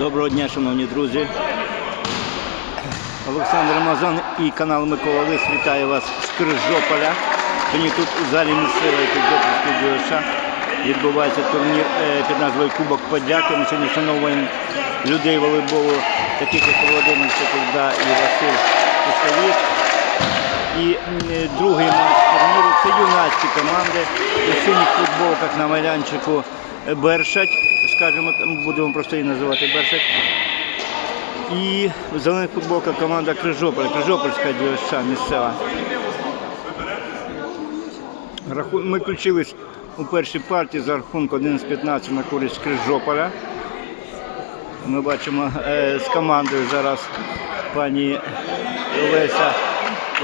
Доброго дня, шановні друзі. Олександр Мазан і канал Микола Лис вітає вас з Крижополя. Сьогодні тут у залі місцевої Крижопільської ДЮШ відбувається турнір е, під назвою Кубок Подяки. Ми сьогодні вшановуємо людей волейболу, таких як Володимир Соколда і Василь Кустовік. І другий матч турніру це юнацькі команди у синіх футболках на майданчику Бершать. Скажімо, там будемо просто її називати Бершать. І в зелених футболках команда Крижополь, Крижопольська дівча місцева. Ми включились у першій партії за рахунку 11-15 на користь Крижополя. Ми бачимо е, з командою зараз пані Леся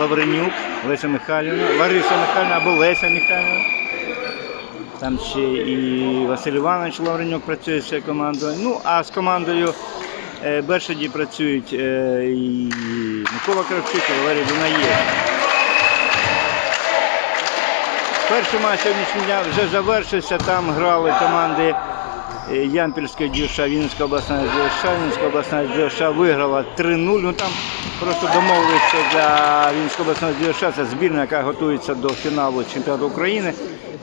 Лавренюк, Леся Михайлівна, Лариса Михайлівна або Леся Михайлівна. Там ще і Василь Іванович Лавренюк працює з цією командою. Ну, а з командою е, Бершаді працюють е, і Микола Кравчук, і Валерій Дунаєв. Перший матч сьогоднішнього дня вже завершився. Там грали команди е, Ямпільської дюша, Вінницька обласна дюша, Вінницька обласна дюша виграла 3-0. Ну там просто домовилися для Вінницької обласної дюша. Це збірна, яка готується до фіналу чемпіонату України.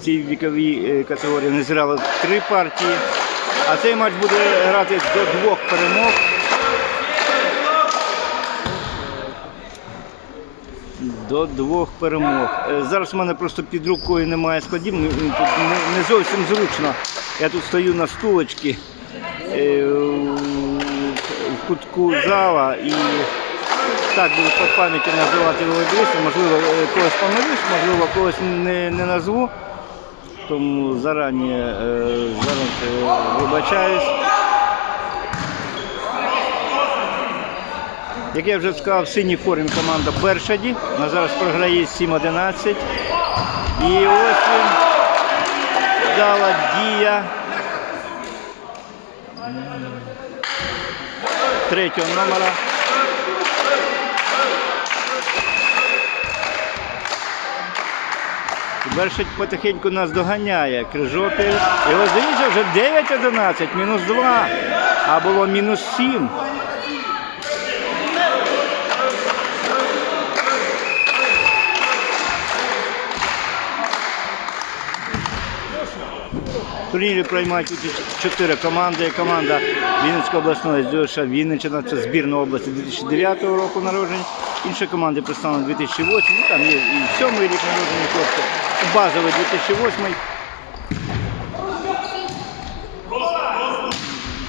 Цій віковій е, категорії не зіграли три партії. А цей матч буде грати до двох перемог. До двох перемог. Е, Зараз у мене просто під рукою немає складів, ну, тут не, зовсім зручно. Я тут стою на стулочці е, в в кутку зала і так буду по пам'яті називати волейболістів. Можливо, е, когось помилюсь, можливо, когось не, не назву. Тому зарані зараз вибачаюсь. Як я вже сказав, синій формі команда Бершаді. Вона зараз програє 7-11. І ось він дала дія третього номера. Бершать потихеньку нас доганяє. Крижопіль. І ось дивіться, вже 9-11, мінус 2. А було мінус 7. Турнірі приймають чотири команди. Команда Вінницької обласної ЗЮШ Вінниччина, це збірна області 2009 року народження. Інші команди представлені 2008, ну там є і сьомий рік народження хлопці, базовий 2008.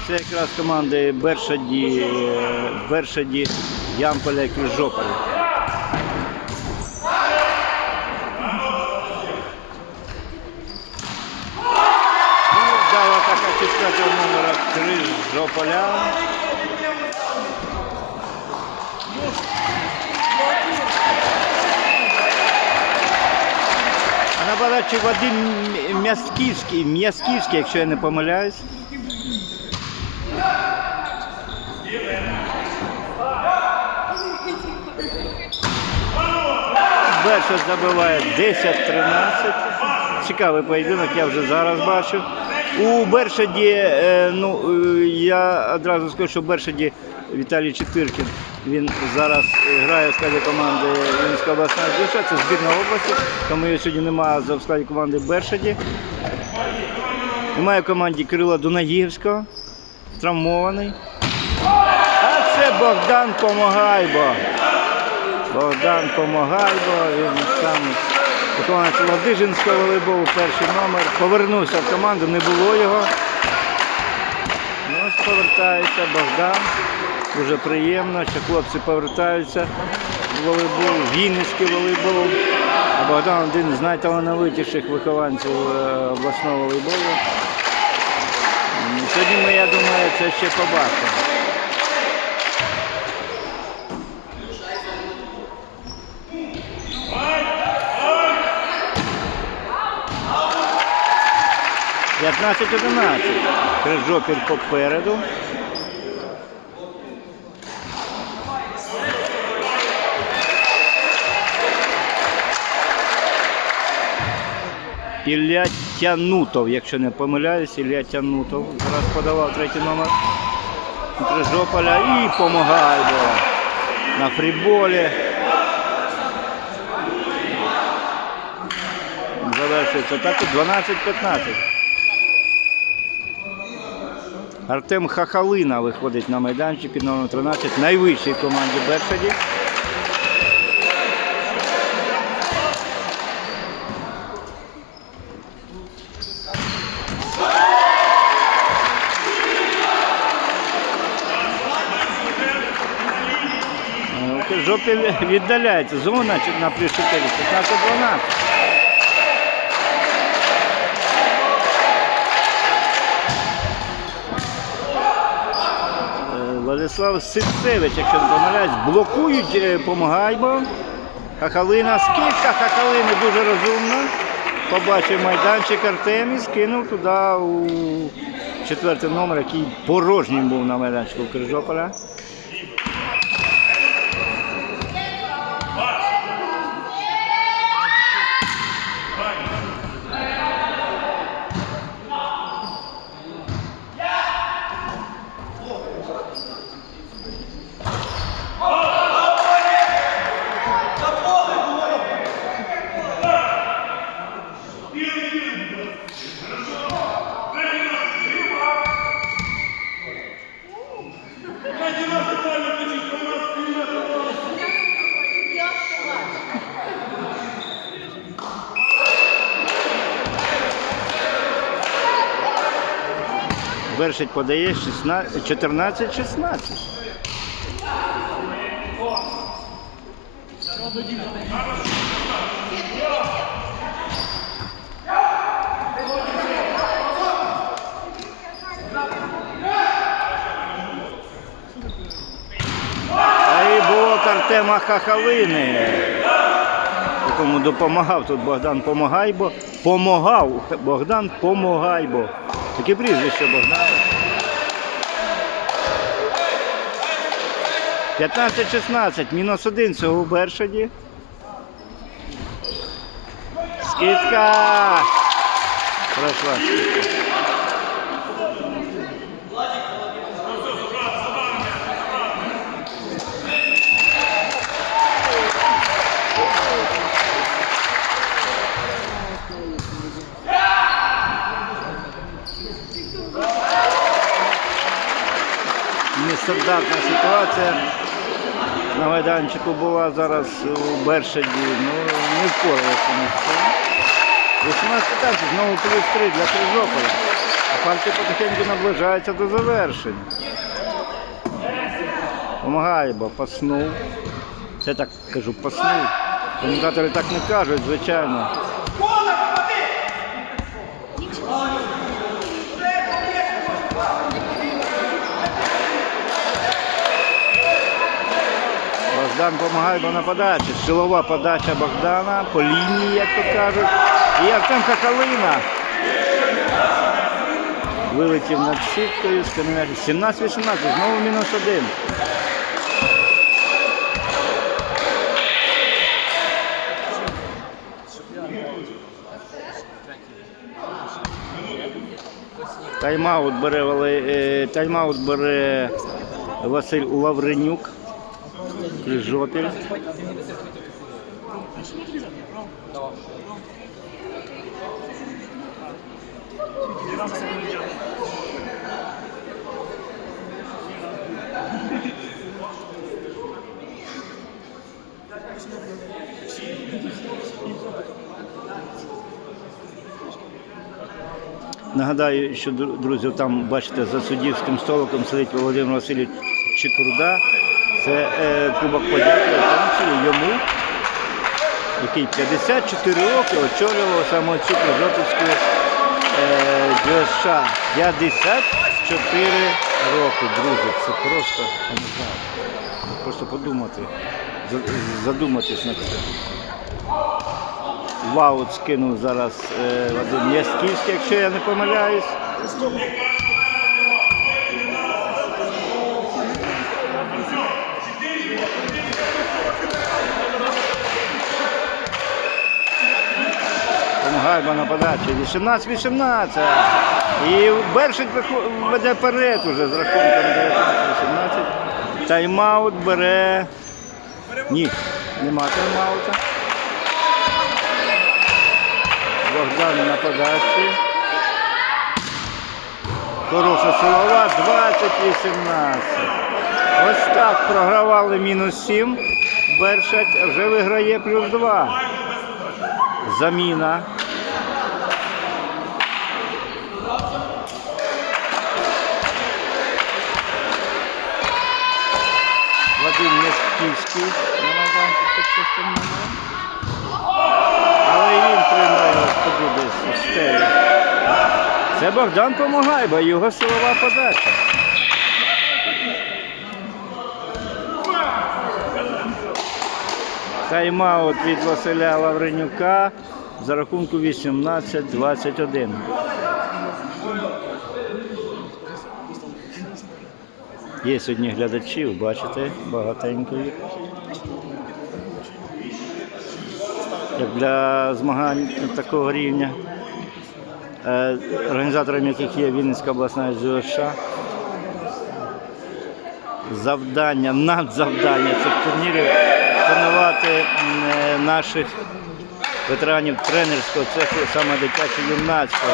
Це якраз команди Бершаді, Бершаді, Ямполя і Крижополя. І Дала така четвертого номера Крижополя. А на подачі Вадим Мясківський, Мясківський, якщо я не помиляюсь. Берша забиває 10-13. Цікавий поєдинок, я вже зараз бачу. У Бершаді, е, ну е, я одразу скажу, що Бершаді Віталій Четиркін. Він зараз е, грає в складі команди Вінницька обласна душа, це збірна області, тому його сьогодні немає в складі команди Бершаді. Немає в команді Кирила Дунаївського, травмований. А це Богдан Помагайбо. Богдан Помагайбо, він сам виконавець Ладижинського волейболу, перший номер. Повернувся в команду, не було його. Ну, ось повертається Богдан. Дуже приємно, що хлопці повертаються в волейбол, Вінницький волейбол. А Богдан один з найталановитіших вихованців е, обласного волейболу. Сьогодні ми, я думаю, це ще побачимо. П'ятнадцять 11 Крижопіль попереду. Ілля Тянутов, якщо не помиляюсь, Ілля Тянутов. Зараз подавав третій номер. Крижополя і помагає на фріболі. Завершується так і 12-15. Артем Хахалина виходить на майданчик під номером 13, найвищій команді Бершаді. Е, Жопіль віддаляється. Зона на плюс 4, 15-12. Владислав Сицевич, якщо не помиляюсь, блокують е, Помагайбо. Хахалина, скидка Хахалини дуже розумна. Побачив майданчик Артемі, скинув туди у четвертий номер, який порожнім був на майданчику Крижополя. Вершить подає 14-16. А і блок Артема Хахалини, якому допомагав тут Богдан Помагайбо. Помагав Богдан Помагайбо. Таке прізвище Богдана. 15-16, мінус один цього у Бершаді. Скидка. Пройшла скидка. Ситуація. На майданчику була зараз у Бершаді. Ну, не ми з цим. 18-15, знову плюс 3 для Крижополя. А партія потихеньку наближається до завершення. Бо паснув. Це так кажу, паснув. Коментатори так не кажуть, звичайно. Богдан допомагає на подачі. Силова подача Богдана по лінії, як то кажуть. І Артем Хахалина. Вилетів над сіткою з каміння. 17-18, знову мінус один. Тайм-аут бере, е, тайм-аут бере Василь Лавренюк. Крижопіль. Нагадаю, що друзі, там бачите за суддівським столиком сидить Володимир Васильович Чекурда. Це е, Кубок подяки, йому, який 54 роки очолював саме цю Крижопільську е, ДЮСШ. 54 роки, друзі. Це просто, не знаю, просто подумати, задуматись над цим. Ваут скинув зараз е, Вадим Ясківський, якщо я не помиляюсь. Помагайба на подачі. 18-18. І Бершик веде перед уже з рахунком 19-18. Тайм-аут бере. Ні, нема тайм-аута. Богдан на подачі. Хороша силова, 20-18. Ось так програвали мінус 7. Бершать вже виграє плюс 2. Заміна. Вадим Мешківський на майданчик під шостим. Але він тримає туди десь у стелі. Це Богдан допомагає, бо його силова подача. Тайм-аут від Василя Лавренюка за рахунку 18-21. Є сьогодні глядачів, бачите, багатенько їх. Як для змагань такого рівня, е, організатором яких є Вінницька обласна ЗОШ. Завдання, надзавдання цих турнірів шанувати е, наших ветеранів тренерського цеху, саме дитячо-юнацького.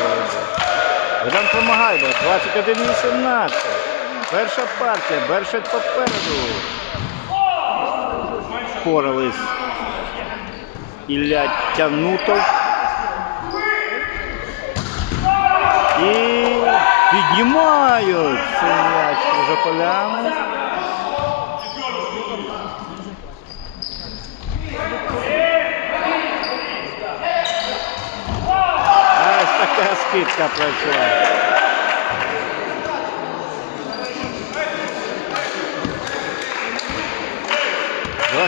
Богдан Помагайба, 21-18. Перша партія, Бершет попереду. Впорались Ілля Тянутов. І піднімають м'яч за полями. Ось така скидка пройшла.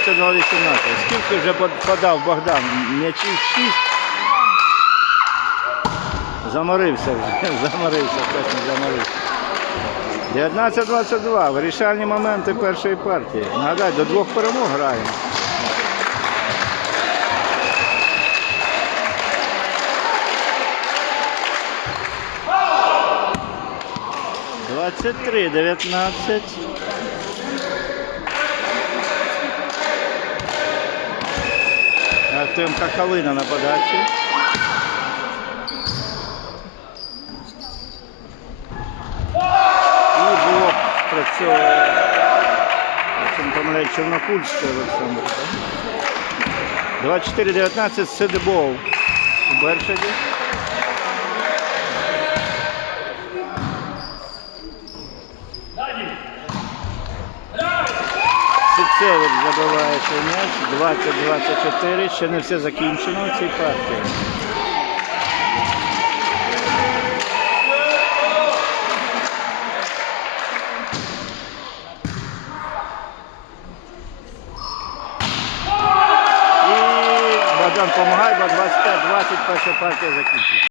Двадцять два вісімнадцять. Скільки вже подав Богдан? М'ячів шість. Заморився вже, заморився, точно заморився. 19-22. Вирішальні моменти першої партії. Нагадаю, до двох перемог граємо. Двадцять три, дев'ятнадцять. Артемка Калина на подачі. І блок спрацьовує. Якщо не помиляю, Чорнокульський Олександр. так? 24-19 Седебов у Бершаді. Сицевич забиває цей м'яч. 20-24. Ще не все закінчено в цій партії. І Богдан допомагає, бо 25-20 перша партія закінчиться.